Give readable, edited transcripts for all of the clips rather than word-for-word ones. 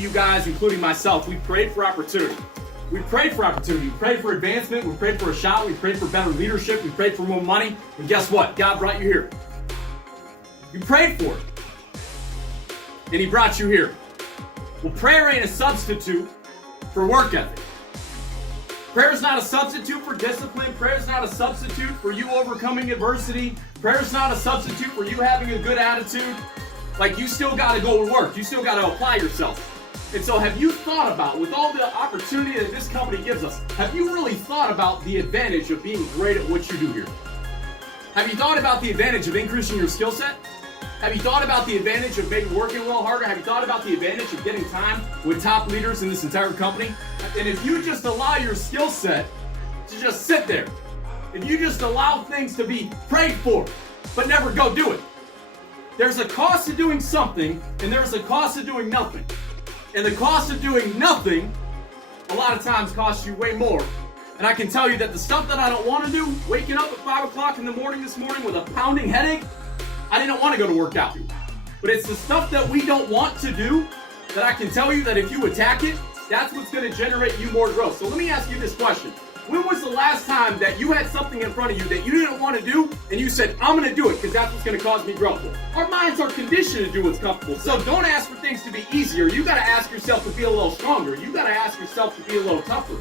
you guys, including myself, we prayed for opportunity. We prayed for opportunity. We prayed for advancement. We prayed for a shot. We prayed for better leadership. We prayed for more money. And guess what? God brought you here. You prayed for it. And He brought you here. Well, prayer ain't a substitute for work ethic. Prayer is not a substitute for discipline. Prayer is not a substitute for you overcoming adversity. Prayer is not a substitute for you having a good attitude. Like, you still got to go to work. You still got to apply yourself. And so have you thought about, with all the opportunity that this company gives us, have you really thought about the advantage of being great at what you do here? Have you thought about the advantage of increasing your skill set? Have you thought about the advantage of maybe working a little harder? Have you thought about the advantage of getting time with top leaders in this entire company? And if you just allow your skill set to just sit there, if you just allow things to be prayed for, but never go do it, there's a cost to doing something, and there's a cost to doing nothing. And the cost of doing nothing, a lot of times, costs you way more. And I can tell you that the stuff that I don't want to do, waking up at 5 o'clock in the morning this morning with a pounding headache, I didn't want to go to work out. But it's the stuff that we don't want to do that I can tell you that if you attack it, that's what's going to generate you more growth. So let me ask you this question. When was the last time that you had something in front of you that you didn't want to do and you said, I'm going to do it because that's what's going to cause me growth? Our minds are conditioned to do what's comfortable. So don't ask for things to be easier. You got to ask yourself to be a little stronger. You got to ask yourself to be a little tougher.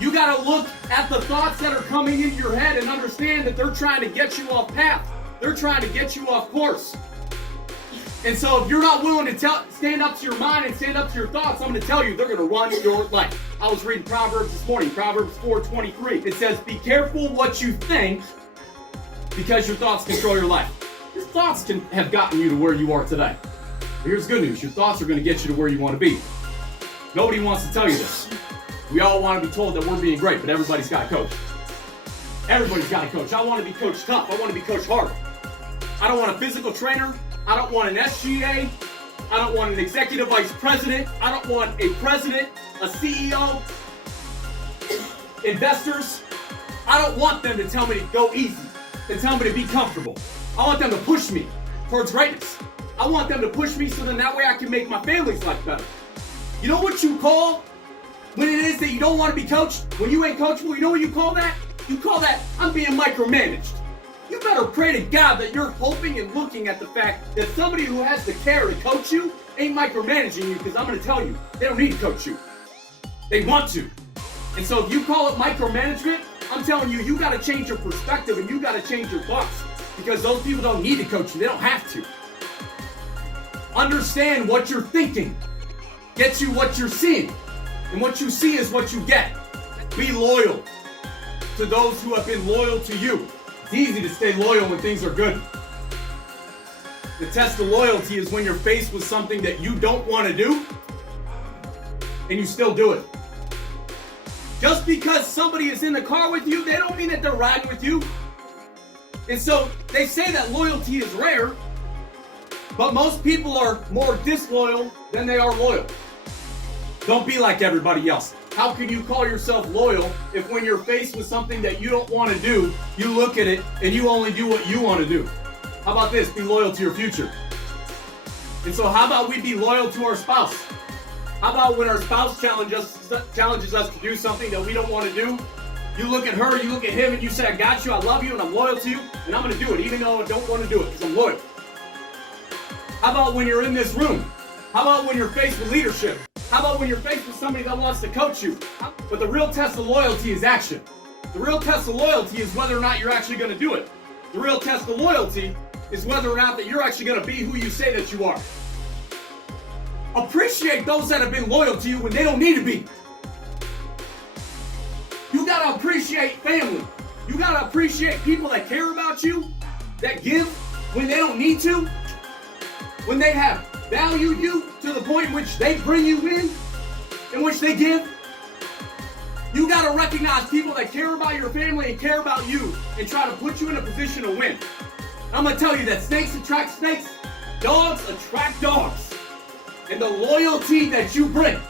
You got to look at the thoughts that are coming into your head and understand that they're trying to get you off path. They're trying to get you off course. And so if you're not willing to stand up to your mind and stand up to your thoughts, I'm going to tell you, they're going to run your life. I was reading Proverbs this morning, Proverbs 4:23. It says, be careful what you think because your thoughts control your life. Your thoughts can have gotten you to where you are today. But here's good news. Your thoughts are going to get you to where you want to be. Nobody wants to tell you this. We all want to be told that we're being great, but everybody's got a coach. Everybody's got a coach. I want to be coached tough. I want to be coached hard. I don't want a physical trainer. I don't want an SGA. I don't want an executive vice president. I don't want a president, a CEO, investors. I don't want them to tell me to go easy, to tell me to be comfortable. I want them to push me towards greatness. I want them to push me so then that way I can make my family's life better. You know what you call when it is that you don't want to be coached? When you ain't coachable, you know what you call that? You call that, I'm being micromanaged. You better pray to God that you're hoping and looking at the fact that somebody who has the care to coach you ain't micromanaging you, because I'm going to tell you, they don't need to coach you. They want to. And so if you call it micromanagement, I'm telling you, you got to change your perspective and you got to change your thoughts, because those people don't need to coach you. They don't have to. Understand what you're thinking. Get you what you're seeing. And what you see is what you get. Be loyal to those who have been loyal to you. It's easy to stay loyal when things are good. The test of loyalty is when you're faced with something that you don't want to do and you still do it. Just because somebody is in the car with you, they don't mean that they're riding with you. And so they say that loyalty is rare, but most people are more disloyal than they are loyal. Don't be like everybody else. How can you call yourself loyal if when you're faced with something that you don't want to do, you look at it and you only do what you want to do? How about this? Be loyal to your future. And so how about we be loyal to our spouse? How about when our spouse challenges us to do something that we don't want to do, you look at her, you look at him, and you say, I got you, I love you, and I'm loyal to you, and I'm going to do it even though I don't want to do it because I'm loyal. How about when you're in this room? How about when you're faced with leadership? How about when you're faced with somebody that wants to coach you? But the real test of loyalty is action. The real test of loyalty is whether or not you're actually going to do it. The real test of loyalty is whether or not that you're actually going to be who you say that you are. Appreciate those that have been loyal to you when they don't need to be. You got to appreciate family. You got to appreciate people that care about you, that give when they don't need to, when they have valued you to the point in which they bring you in which they give. You got to recognize people that care about your family and care about you and try to put you in a position to win. I'm going to tell you that snakes attract snakes, dogs attract dogs. And the loyalty that you bring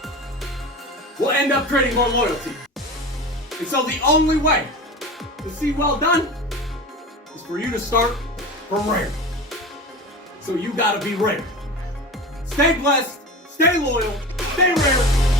will end up creating more loyalty. And so the only way to see well done is for you to start from rare. So you got to be rare. Stay blessed, stay loyal, stay rare.